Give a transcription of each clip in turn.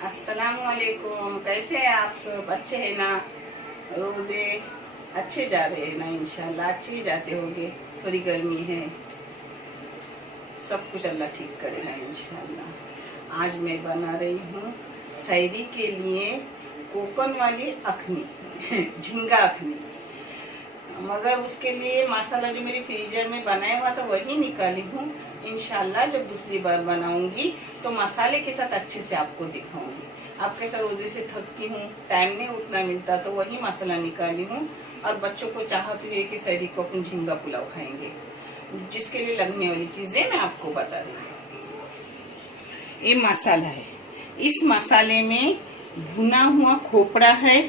अस्सलामुअलैकुम। कैसे हैं आप सब? अच्छे हैं ना? रोजे अच्छे जा रहे हैं ना? इंशाल्लाह अच्छे ही जाते होंगे। थोड़ी गर्मी है, सब कुछ अल्लाह ठीक करेगा इंशाल्लाह। आज मैं बना रही हूँ सैरी के लिए कोकन वाली अखनी झींगा अखनी। मगर उसके लिए मसाला जो मेरी फ्रीजर में बनाया हुआ था वही निकाली हूँ। इंशाल्लाह जब दूसरी बार बनाऊंगी तो मसाले के साथ अच्छे से आपको दिखाऊंगी। आप कैसा रोजे से थकती हूँ, टाइम नहीं उतना मिलता, तो वही मसाला निकाली हूँ। और बच्चों को चाहत हुई है कि सैरी को अपन झींगा पुलाव खाएंगे, जिसके लिए लगने वाली चीजें मैं आपको बता रही हूँ। ये मसाला है। इस मसाले में भुना हुआ खोपड़ा है,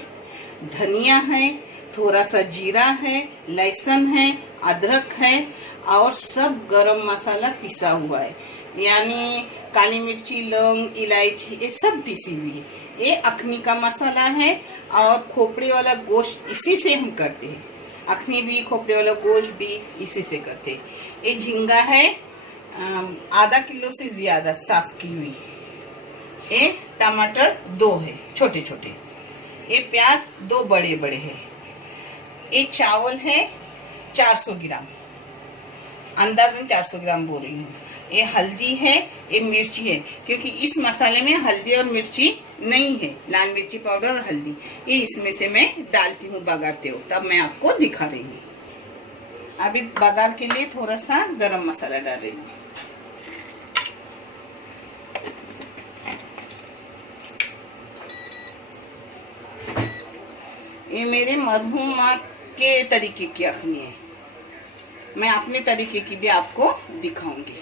धनिया है, थोड़ा सा जीरा है, लहसुन है, अदरक है और सब गरम मसाला पिसा हुआ है। यानी काली मिर्ची, लौंग, इलायची ये सब पिसी हुई है। ये अखनी का मसाला है और खोपड़े वाला गोश्त इसी से हम करते हैं। अखनी भी, खोपड़े वाला गोश्त भी इसी से करते हैं। ये झींगा है आधा किलो से ज्यादा साफ की हुई। ये टमाटर 2 है छोटे छोटे। ये प्याज 2 बड़े बड़े है। ये चावल है 400 ग्राम, अंदाजन 400 ग्राम बोल रही हूँ। ये हल्दी है, ये मिर्ची है, क्योंकि इस मसाले में हल्दी और मिर्ची नहीं है, लाल मिर्ची पाउडर और हल्दी ये इसमें से मैं डालती हूँ बघारते हो, तब मैं आपको दिखा रही हूँ। अभी बघार के लिए थोड़ा सा गरम मसाला डाल रही हूँ। ये मेरे मरहूम माँ के तरीके की अखनी है, मैं अपने तरीके की भी आपको दिखाऊंगी।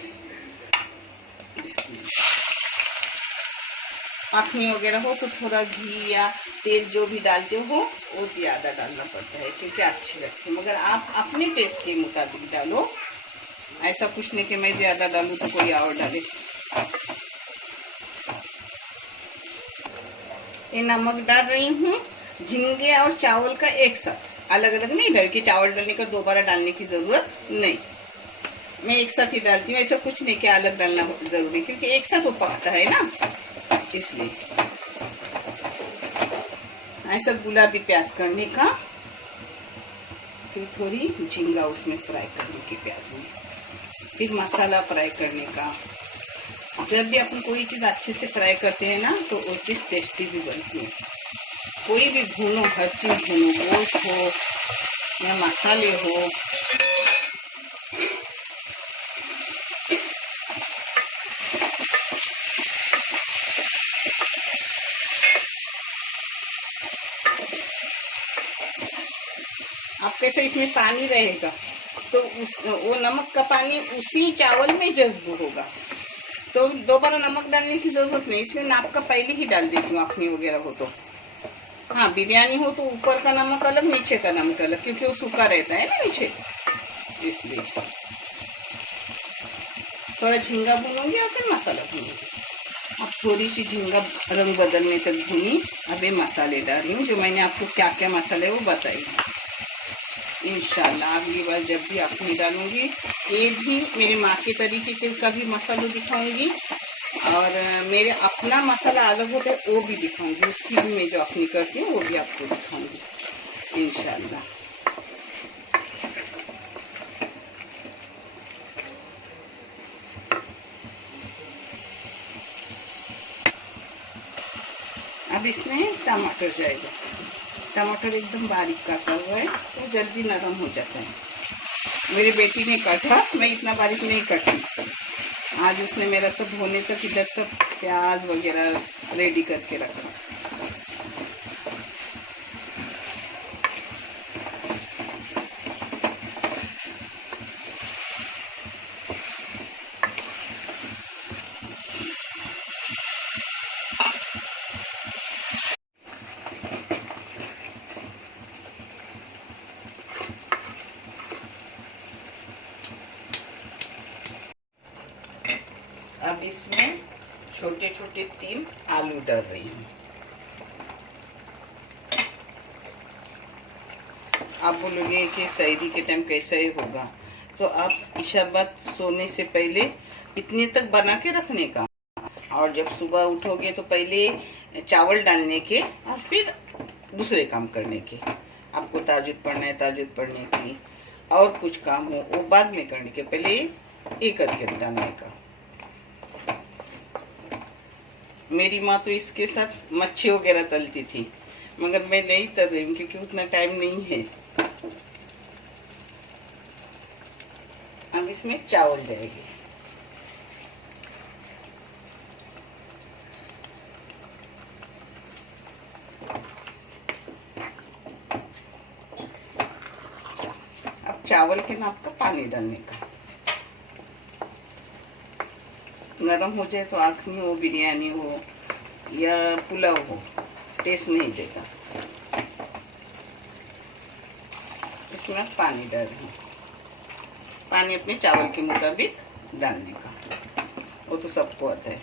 अखनी वगैरह हो तो थोड़ा घी या तेल जो भी डालते हो वो ज्यादा डालना पड़ता है, क्योंकि अच्छी लगती है। मगर आप अपने टेस्ट के मुताबिक डालो, ऐसा कुछ नहीं कि मैं ज्यादा डालूं तो कोई और डाले। ये नमक डाल रही हूँ। झींगे और चावल का एक साथ, अलग अलग नहीं डाल के, चावल डालने का दोबारा डालने की जरूरत नहीं, मैं एक साथ ही डालती हूँ। ऐसा कुछ नहीं कि अलग डालना जरूरी, क्योंकि एक साथ वो पकता है ना, इसलिए। ऐसा गुलाबी प्याज करने का, फिर थोड़ी झींगा उसमें फ्राई करने की प्याज में, फिर मसाला फ्राई करने का। जब भी अपन कोई चीज अच्छे से फ्राई करते हैं ना तो वो चीज टेस्टी भी बनती है। कोई भी भूनो, हर चीज भूनो, गोश्त हो या मसाले हो। आप कैसे इसमें पानी रहेगा तो वो नमक का पानी उसी चावल में जज्ब होगा, तो दोबारा नमक डालने की जरूरत नहीं। इसलिए नाप का पहले ही डाल देती हूँ अखनी वगैरह हो तो। हाँ, बिरयानी हो तो ऊपर का नमक अलग, नीचे का नमक अलग, क्योंकि वो सूखा रहता है ना नीचे, इसलिए। थोड़ा झींगा भूनूंगी और फिर मसाला भूनूंगी। अब थोड़ी सी झींगा रंग बदलने तक भूनी। अब ये मसाले डाल रही हूँ, जो मैंने आपको क्या क्या मसाले वो बताई। इंशाल्लाह अगली बार जब भी अखनी डालूंगी, ये भी मेरे माँ के तरीके के का भी मसाला दिखाऊंगी, और मेरे अपना मसाला अलग होता है वो भी दिखाऊंगी। उसकी भी मैं जो अखनी करती हूँ वो भी आपको दिखाऊंगी इंशाल्लाह। अब इसमें टमाटर जाएगा। टमाटर एकदम बारीक काटा हुआ है तो जल्दी नरम हो जाता है। मेरी बेटी ने काटा, मैं इतना बारीक नहीं काटी। आज उसने मेरा सब होने तक इधर सब प्याज वगैरह रेडी करके रखा। अब इसमें छोटे छोटे 3 आलू डाल रही हूँ। आप बोलोगे कि सैरी के टाइम कैसा ही होगा, तो आप इशा बाद सोने से पहले इतने तक बना के रखने का, और जब सुबह उठोगे तो पहले चावल डालने के और फिर दूसरे काम करने के। आपको ताजुद पढ़ना है, ताजुद पढ़ने की, और कुछ काम हो वो बाद में करने के, पहले एक करके डालने का। मेरी माँ तो इसके साथ मच्छी वगैरह तलती थी, मगर मैं नहीं तल रही हूँ क्योंकि उतना टाइम नहीं है। अब इसमें चावल जाएंगे। अब चावल के नाप का पानी डालने का। नरम हो जाए तो आखनी हो, बिरयानी हो या पुलाव हो, टेस्ट नहीं देगा। इसमें पानी डाल रही हूँ। पानी अपने चावल के मुताबिक डालने का, वो तो सबको आता है,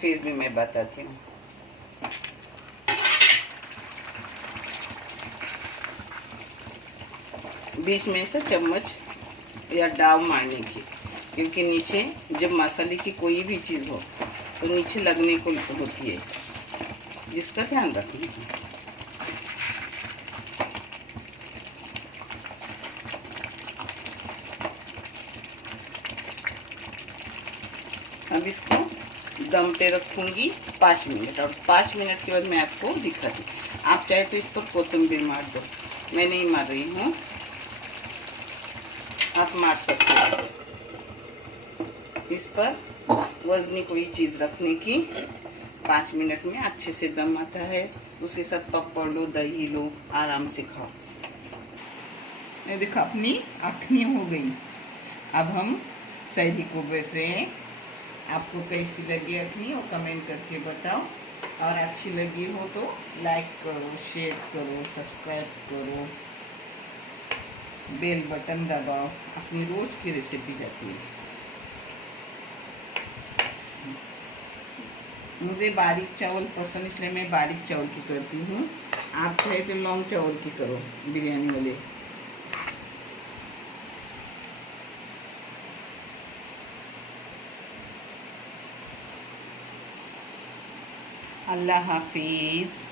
फिर भी मैं बताती हूँ। बीच में से चम्मच या डाव मारने की, क्योंकि नीचे जब मसाले की कोई भी चीज़ हो तो नीचे लगने को होती है, जिसका ध्यान रखना है। अब इसको दम पे रखूंगी 5 मिनट, और 5 मिनट के बाद मैं आपको दिखाती हूँ। आप चाहे तो इस पर कोथिंबीर मार दो, मैं नहीं मार रही हूँ, आप मार सकते हो। इस पर वजनी कोई चीज़ रखने की। 5 मिनट में अच्छे से दम आता है। उसके साथ पापड़ लो, दही लो, आराम से खाओ। ये देखो अपनी अखनी हो गई। अब हम सहरी को बैठ रहे हैं। आपको कैसी लगी अखनी वो कमेंट करके बताओ, और अच्छी लगी हो तो लाइक करो, शेयर करो, सब्सक्राइब करो, बेल बटन दबाओ। अपनी रोज की रेसिपी जाती है। मुझे बारीक चावल पसंद, इसलिए मैं बारीक चावल की करती हूँ। आप चाहे तो लॉन्ग चावल की करो, बिरयानी वाले। अल्लाह हाफिज़।